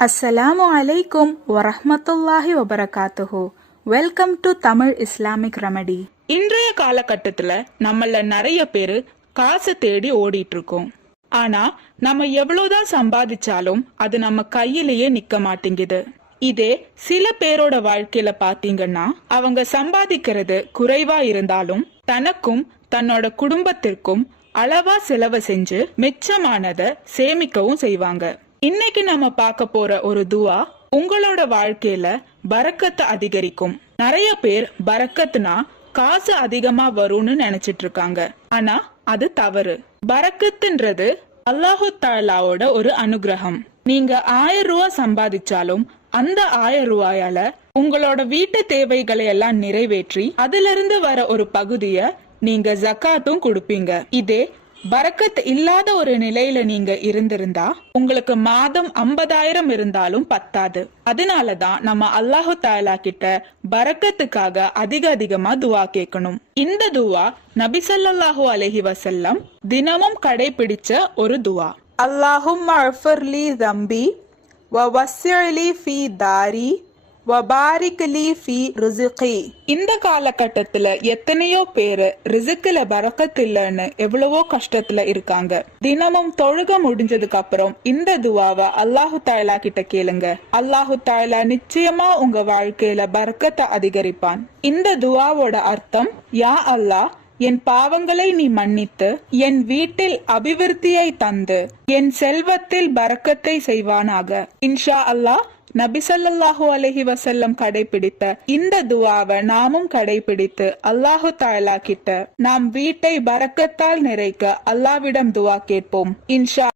அஸ்ஸலாமு அலைக்கும் வரஹ்மத்துல்லாஹி வபரகாத்துஹு. Welcome to Tamil Islamic remedy. இன்றைய காலகட்டத்துல நம்மள நிறைய பேரு காசு தேடி ஓடிட்டு இருக்கோம். ஆனா நம்ம எவ்வளவுதான் சம்பாதிச்சாலும் அது நம்ம கையிலேயே நிக்க மாட்டேங்குது. இதே சில பேரோட வாழ்க்கையில பாத்தீங்கன்னா அவங்க சம்பாதிக்கிறது குறைவா இருந்தாலும் தனக்கும் தன்னோட குடும்பத்திற்கும் அளவா செலவு செஞ்சு மிச்சமானதை சேமிக்கவும் செய்வாங்க. இன்னைக்கு நம்ம பார்க்க போற ஒரு துவா உங்களோட வாழ்க்கையில பரக்கத்தை அதிகரிக்கும். நிறைய பேர் பரக்கத்துனா காசு அதிகமா வரும்னு நினைச்சிட்டு இருக்காங்க. ஆனா அது தவறு. பரக்கத்துன்றது அல்லாஹு தஆலாவோட ஒரு அனுகிரகம். நீங்க 1000 ரூபாய் சம்பாதிச்சாலும் அந்த 1000 ரூபாயால உங்களோட வீட்டு தேவைகளை எல்லாம் நிறைவேற்றி அதுல இருந்து வர ஒரு பகுதிய நீங்க ஜகாத்தும் கொடுப்பீங்க. இதே பரக்கத் இல்லாத ஒரு நிலையில நீங்க இருந்திருந்தா உங்களுக்கு மாதம் 50,000 இருந்தாலும் பத்தாது. அதனாலதான் நம்ம அல்லாஹு தஆலா கிட்ட பரக்கத்துக்காக அதிகமா துவா கேட்கணும். இந்த துவா நபி ஸல்லல்லாஹு அலைஹி வஸல்லம் தினமும் கடைபிடிச்ச ஒரு துவா. அல்லாஹும்ம அஃபிர்லி தம்பி வ வஸ்ஸிலி ஃபீ தாரி வ பாரிக் லீ ஃபீ ரிஸ்கி. இந்த காலகட்டத்துல எத்தனையோ பேரு ரிசுக்குல பரக்கத் இல்லன்னு எவ்வளவோ கஷ்டத்துல இருக்காங்க. தினமும் தொழுக முடிஞ்சதுக்கு அப்புறம் இந்த துவாவை அல்லாஹு தஆலா கிட்ட கேளுங்க. அல்லாஹு தஆலா நிச்சயமா உங்க வாழ்க்கையில பரக்கத்தை அதிகரிப்பான். இந்த துவாவோட அர்த்தம், யா அல்லாஹ், என் பாவங்களை நீ மன்னித்து என் வீட்டில் அபிவிருத்தியை தந்து என் செல்வத்தில் பரக்கத்தை செய்வானாக. இன்ஷா அல்லாஹ். நபி ஸல்லல்லாஹு அலைஹி வஸல்லம் கடைபிடித்த இந்த துவாவை நாமும் கடைபிடித்து அல்லாஹு தஆலா கிட்ட நாம் வீட்டை பரக்கத்தால் நிறைக்க அல்லாஹ்விடம் துவா கேட்போம். இன்ஷா